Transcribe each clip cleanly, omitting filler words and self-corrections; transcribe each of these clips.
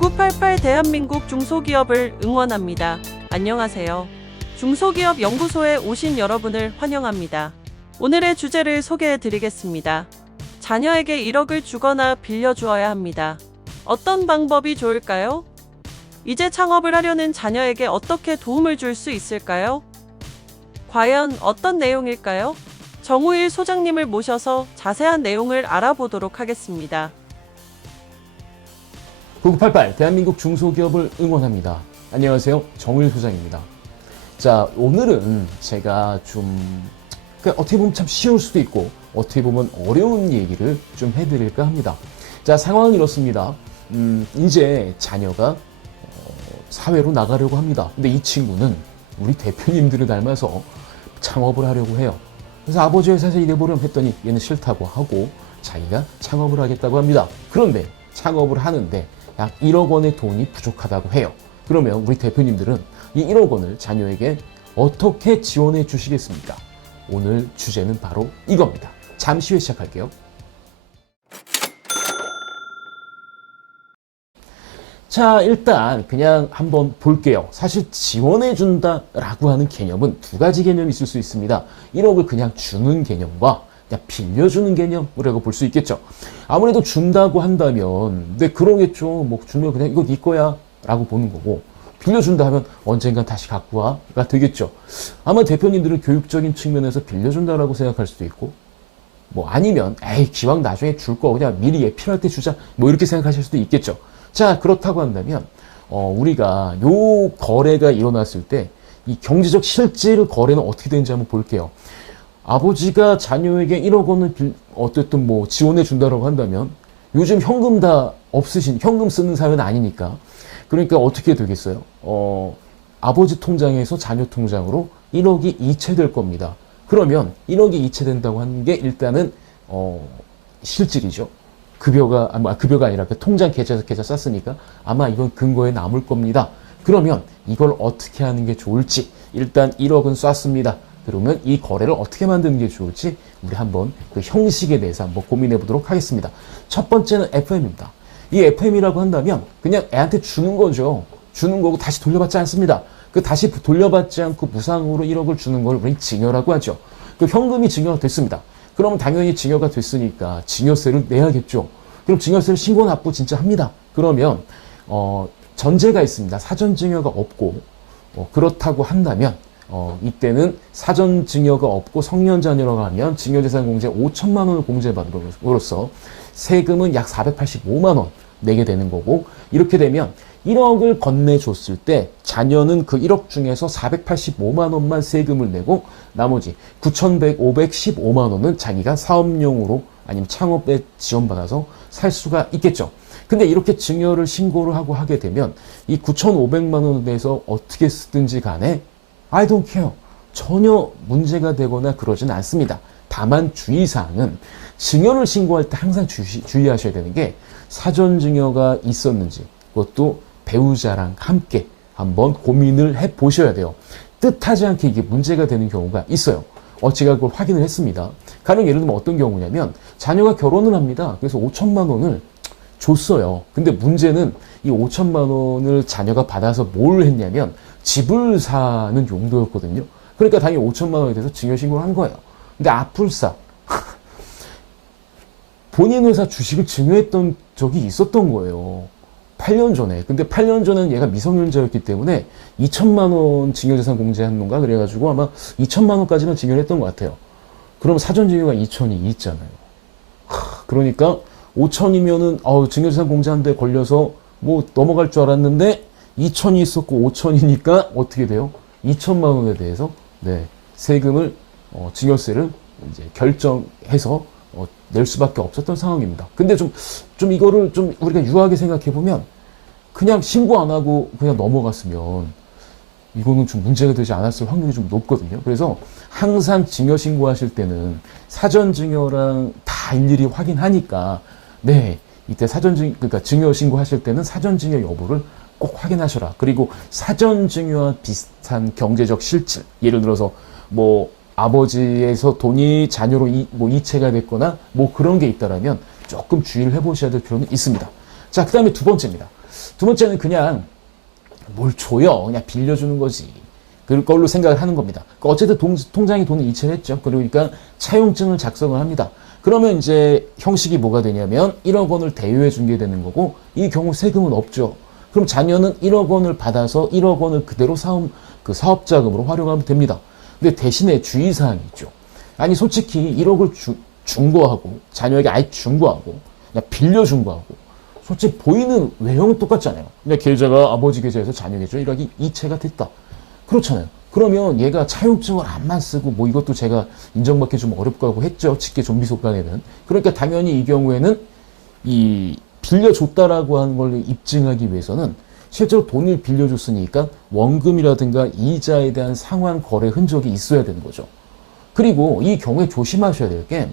9988 대한민국 중소기업을 응원합니다. 안녕하세요. 중소기업 연구소에 오신 여러분을 환영합니다. 오늘의 주제를 소개해 드리겠습니다. 자녀에게 1억을 주거나 빌려주어야 합니다. 어떤 방법이 좋을까요? 이제 창업을 하려는 자녀에게 어떻게 도움을 줄 수 있을까요? 과연 어떤 내용일까요? 정우일 소장님을 모셔서 자세한 내용을 알아보도록 하겠습니다. 9988 대한민국 중소기업을 응원합니다. 안녕하세요. 정우일 소장입니다. 자, 오늘은 제가 어떻게 보면 참 쉬울 수도 있고 어떻게 보면 어려운 얘기를 좀 해드릴까 합니다. 자, 상황은 이렇습니다. 이제 자녀가 사회로 나가려고 합니다. 근데 이 친구는 우리 대표님들을 닮아서 창업을 하려고 해요. 그래서 아버지 회사에서 일해보려고 했더니 얘는 싫다고 하고 자기가 창업을 하겠다고 합니다. 그런데 창업을 하는데 약 1억 원의 돈이 부족하다고 해요. 그러면 우리 대표님들은 이 1억 원을 자녀에게 어떻게 지원해 주시겠습니까? 오늘 주제는 바로 이겁니다. 잠시 후에 시작할게요. 자, 일단 그냥 한번 볼게요. 사실 지원해 준다라고 하는 개념은 두 가지 개념이 있을 수 있습니다. 1억을 그냥 주는 개념과 그냥 빌려주는 개념이라고 볼 수 있겠죠. 아무래도 준다고 한다면, 네, 그러겠죠. 뭐 주면 그냥 이거 네 거야 라고 보는 거고, 빌려준다 하면 언젠간 다시 갖고 와가 되겠죠. 아마 대표님들은 교육적인 측면에서 빌려준다라고 생각할 수도 있고, 뭐 아니면 에이 기왕 나중에 줄 거 그냥 미리 얘 필요할 때 주자 뭐 이렇게 생각하실 수도 있겠죠. 자, 그렇다고 한다면 우리가 요 거래가 일어났을 때 이 경제적 실질 거래는 어떻게 되는지 한번 볼게요. 아버지가 자녀에게 1억 원을 어쨌든 뭐 지원해 준다고 한다면 요즘 현금 다 없으신 현금 쓰는 사회는 아니니까, 그러니까 어떻게 되겠어요? 아버지 통장에서 자녀 통장으로 1억이 이체될 겁니다. 그러면 1억이 이체된다고 하는 게 일단은 실질이죠. 급여가 아니라 그 통장 계좌에서 계좌 쌌으니까 아마 이건 근거에 남을 겁니다. 그러면 이걸 어떻게 하는 게 좋을지, 일단 1억은 쐈습니다. 그러면 이 거래를 어떻게 만드는 게 좋을지 우리 한번 그 형식에 대해서 한번 고민해 보도록 하겠습니다. 첫 번째는 FM입니다. 이 FM이라고 한다면 그냥 애한테 주는 거죠. 주는 거고 다시 돌려받지 않습니다. 그 다시 돌려받지 않고 무상으로 1억을 주는 걸 우리 증여라고 하죠. 그 현금이 증여가 됐습니다. 그러면 당연히 증여가 됐으니까 증여세를 내야겠죠. 그럼 증여세를 신고 납부 진짜 합니다. 그러면 전제가 있습니다. 사전 증여가 없고 그렇다고 한다면 이때는 사전 증여가 없고 성년 자녀라고 하면 증여재산 공제 5천만 원을 공제받음으로써 세금은 약 485만 원 내게 되는 거고, 이렇게 되면 1억을 건네줬을 때 자녀는 그 1억 중에서 485만 원만 세금을 내고 나머지 9,515만 원은 자기가 사업용으로 아니면 창업에 지원받아서 살 수가 있겠죠. 근데 이렇게 증여를 신고를 하고 하게 되면 이 9,500만 원에 대해서 어떻게 쓰든지 간에 I don't care. 전혀 문제가 되거나 그러진 않습니다. 다만 주의사항은 증여를 신고할 때 항상 주의하셔야 되는 게 사전 증여가 있었는지 그것도 배우자랑 함께 한번 고민을 해 보셔야 돼요. 뜻하지 않게 이게 문제가 되는 경우가 있어요. 제가 그걸 확인을 했습니다. 가령 예를 들면 어떤 경우냐면 자녀가 결혼을 합니다. 그래서 5천만 원을 줬어요. 근데 문제는 이 5천만 원을 자녀가 받아서 뭘 했냐면 집을 사는 용도였거든요. 그러니까 당연히 5천만 원에 대해서 증여신고를 한 거예요. 근데 아풀싸 본인 회사 주식을 증여했던 적이 있었던 거예요. 8년 전에. 근데 8년 전에는 얘가 미성년자였기 때문에 2천만 원 증여재산 공제한 건가 그래가지고 아마 2천만 원까지는 증여를 했던 것 같아요. 그럼 사전 증여가 2천이 있잖아요. 그러니까 5천이면은 증여재산 공제하는데 걸려서 뭐 넘어갈 줄 알았는데 2천이 있었고 5천이니까 어떻게 돼요? 2천만 원에 대해서 세금을 증여세를 이제 결정해서 낼 수밖에 없었던 상황입니다. 근데 좀 이거를 좀 우리가 유하게 생각해 보면 그냥 신고 안 하고 그냥 넘어갔으면 이거는 좀 문제가 되지 않았을 확률이 좀 높거든요. 그래서 항상 증여 신고하실 때는 사전 증여랑 다 일일이 확인하니까 이때 그러니까 증여 신고하실 때는 사전 증여 여부를 꼭 확인하셔라. 그리고 사전 증여와 비슷한 경제적 실질, 예를 들어서 뭐 아버지에서 돈이 자녀로 이체가 됐거나 뭐 그런 게 있다라면 조금 주의를 해보셔야 될 필요는 있습니다. 자, 그 다음에 두 번째입니다. 두 번째는 그냥 뭘 줘요. 그냥 빌려주는 거지. 그걸로 생각을 하는 겁니다. 어쨌든 통장에 돈을 이체를 했죠. 그러니까 차용증을 작성을 합니다. 그러면 이제 형식이 뭐가 되냐면 1억 원을 대여해 준 게 되는 거고, 이 경우 세금은 없죠. 그럼 자녀는 1억 원을 받아서 1억 원을 그대로 사업 자금으로 활용하면 됩니다. 근데 대신에 주의사항이 있죠. 아니 솔직히 1억을 준 거하고, 자녀에게 아예 준 거하고, 그냥 빌려준 거하고, 솔직히 보이는 외형은 똑같잖아요. 그냥 계좌가 아버지 계좌에서 자녀 계좌 1억이 이체가 됐다. 그렇잖아요. 그러면 얘가 차용증을 안만 쓰고, 뭐 이것도 제가 인정받기 좀 어렵고 하고 했죠. 직계 좀비 속간에는. 그러니까 당연히 이 경우에는 이 빌려줬다라고 하는 걸 입증하기 위해서는 실제로 돈을 빌려줬으니까 원금이라든가 이자에 대한 상환 거래 흔적이 있어야 되는 거죠. 그리고 이 경우에 조심하셔야 될 게,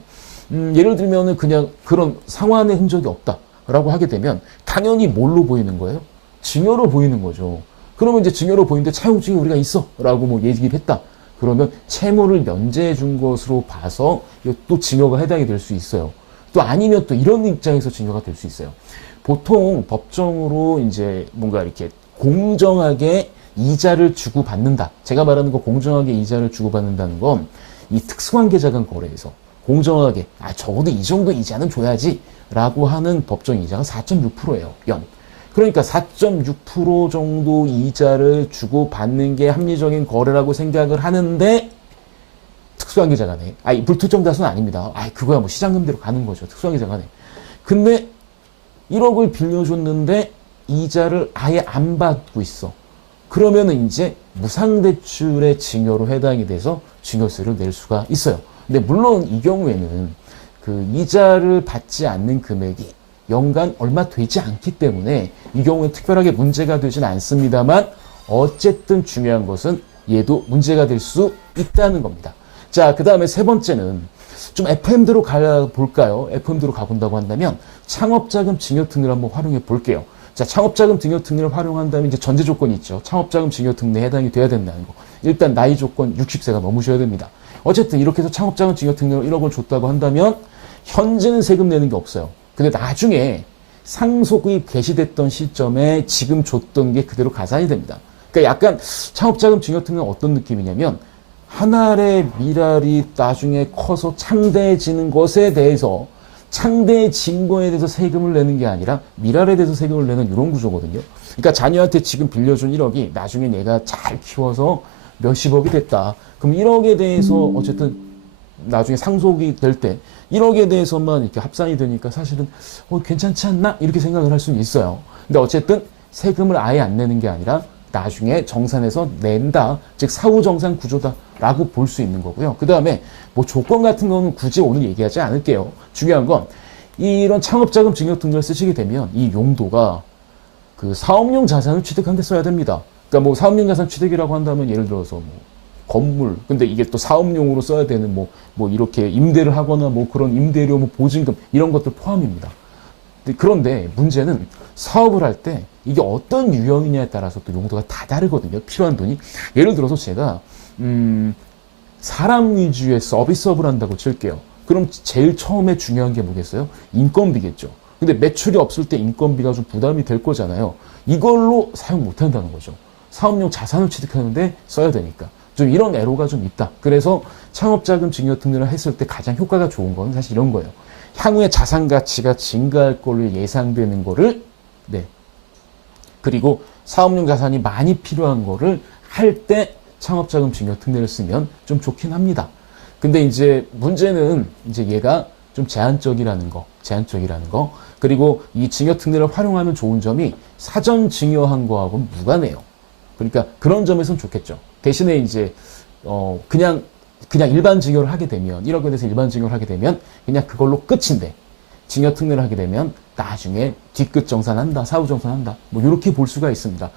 예를 들면은 그냥 그런 상환의 흔적이 없다라고 하게 되면 당연히 뭘로 보이는 거예요? 증여로 보이는 거죠. 그러면 이제 증여로 보이는데 차용증이 우리가 있어 라고 뭐 얘기를 했다. 그러면 채무를 면제해 준 것으로 봐서 또 증여가 해당이 될 수 있어요. 또 아니면 또 이런 입장에서 증여가 될 수 있어요. 보통 법정으로 이제 뭔가 이렇게 공정하게 이자를 주고받는다. 제가 말하는 거 공정하게 이자를 주고받는다는 건 이 특수관계자간 거래에서 공정하게 적어도 이 정도 이자는 줘야지 라고 하는 법정 이자가 4.6%예요. 연. 그러니까 4.6% 정도 이자를 주고받는 게 합리적인 거래라고 생각을 하는데, 특수관계자 간에, 불특정 다수는 아닙니다. 그거야 뭐 시장금대로 가는 거죠. 특수관계자 간에. 근데 1억을 빌려줬는데 이자를 아예 안 받고 있어. 그러면은 이제 무상대출의 증여로 해당이 돼서 증여세를 낼 수가 있어요. 근데 물론 이 경우에는 그 이자를 받지 않는 금액이 연간 얼마 되지 않기 때문에 이 경우에 특별하게 문제가 되진 않습니다만, 어쨌든 중요한 것은 얘도 문제가 될 수 있다는 겁니다. 자, 그 다음에 세 번째는 좀 FM대로 가볼까요? FM대로 가본다고 한다면 창업자금 증여특례를 한번 활용해 볼게요. 자, 창업자금 증여특례를 활용한다면 이제 전제 조건이 있죠. 창업자금 증여특례에 해당이 돼야 된다는 거. 일단 나이 조건 60세가 넘으셔야 됩니다. 어쨌든 이렇게 해서 창업자금 증여특례로 1억을 줬다고 한다면 현재는 세금 내는 게 없어요. 근데 나중에 상속이 개시됐던 시점에 지금 줬던 게 그대로 가산이 됩니다. 그러니까 약간 창업자금 증여특례는 어떤 느낌이냐면, 한 알의 미랄이 나중에 커서 창대해지는 것에 대해서, 창대해진 거에 대해서 세금을 내는 게 아니라 미랄에 대해서 세금을 내는 이런 구조거든요. 그러니까 자녀한테 지금 빌려준 1억이 나중에 얘가 잘 키워서 몇십억이 됐다. 그럼 1억에 대해서 어쨌든 나중에 상속이 될 때 1억에 대해서만 이렇게 합산이 되니까 사실은 괜찮지 않나? 이렇게 생각을 할 수는 있어요. 근데 어쨌든 세금을 아예 안 내는 게 아니라 나중에 정산해서 낸다. 즉 사후정산 구조다라고 볼 수 있는 거고요. 그 다음에 뭐 조건 같은 거는 굳이 오늘 얘기하지 않을게요. 중요한 건 이런 창업자금 증여특례를 쓰시게 되면 이 용도가 그 사업용 자산을 취득한 데 써야 됩니다. 그러니까 뭐 사업용 자산 취득이라고 한다면 예를 들어서 뭐 건물, 근데 이게 또 사업용으로 써야 되는 뭐 이렇게 임대를 하거나 뭐 그런 임대료, 뭐 보증금 이런 것들 포함입니다. 그런데 문제는 사업을 할 때 이게 어떤 유형이냐에 따라서 또 용도가 다 다르거든요. 필요한 돈이. 예를 들어서 제가 사람 위주의 서비스업을 한다고 칠게요. 그럼 제일 처음에 중요한 게 뭐겠어요? 인건비겠죠. 근데 매출이 없을 때 인건비가 좀 부담이 될 거잖아요. 이걸로 사용 못 한다는 거죠. 사업용 자산을 취득하는데 써야 되니까. 좀 이런 애로가 좀 있다. 그래서 창업자금 증여특례를 했을 때 가장 효과가 좋은 건 사실 이런 거예요. 향후에 자산 가치가 증가할 걸로 예상되는 거를, 그리고 사업용 자산이 많이 필요한 거를 할 때 창업자금 증여특례를 쓰면 좀 좋긴 합니다. 근데 이제 문제는 이제 얘가 좀 제한적이라는 거. 그리고 이 증여특례를 활용하면 좋은 점이 사전 증여한 거하고는 무관해요. 그러니까 그런 점에서는 좋겠죠. 대신에 이제 그냥 일반 증여를 하게 되면 1억에 대해서 일반 증여를 하게 되면 그냥 그걸로 끝인데, 증여특례를 하게 되면 나중에 뒤끝 정산한다, 사후 정산한다, 뭐 이렇게 볼 수가 있습니다.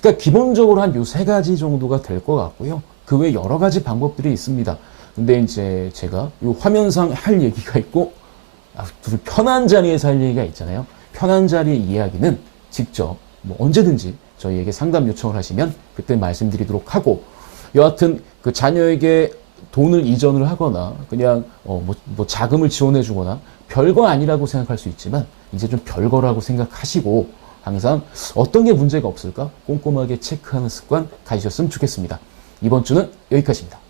그러니까 기본적으로 한 요 세 가지 정도가 될 것 같고요. 그 외에 여러 가지 방법들이 있습니다. 근데 이제 제가 요 화면상 할 얘기가 있고, 둘 편한 자리에서 할 얘기가 있잖아요. 편한 자리의 이야기는 직접 뭐 언제든지 저희에게 상담 요청을 하시면 그때 말씀드리도록 하고, 여하튼 그 자녀에게 돈을 이전을 하거나 그냥 뭐 자금을 지원해 주거나 별거 아니라고 생각할 수 있지만 이제 좀 별거라고 생각하시고, 항상 어떤 게 문제가 없을까 꼼꼼하게 체크하는 습관 가지셨으면 좋겠습니다. 이번 주는 여기까지입니다.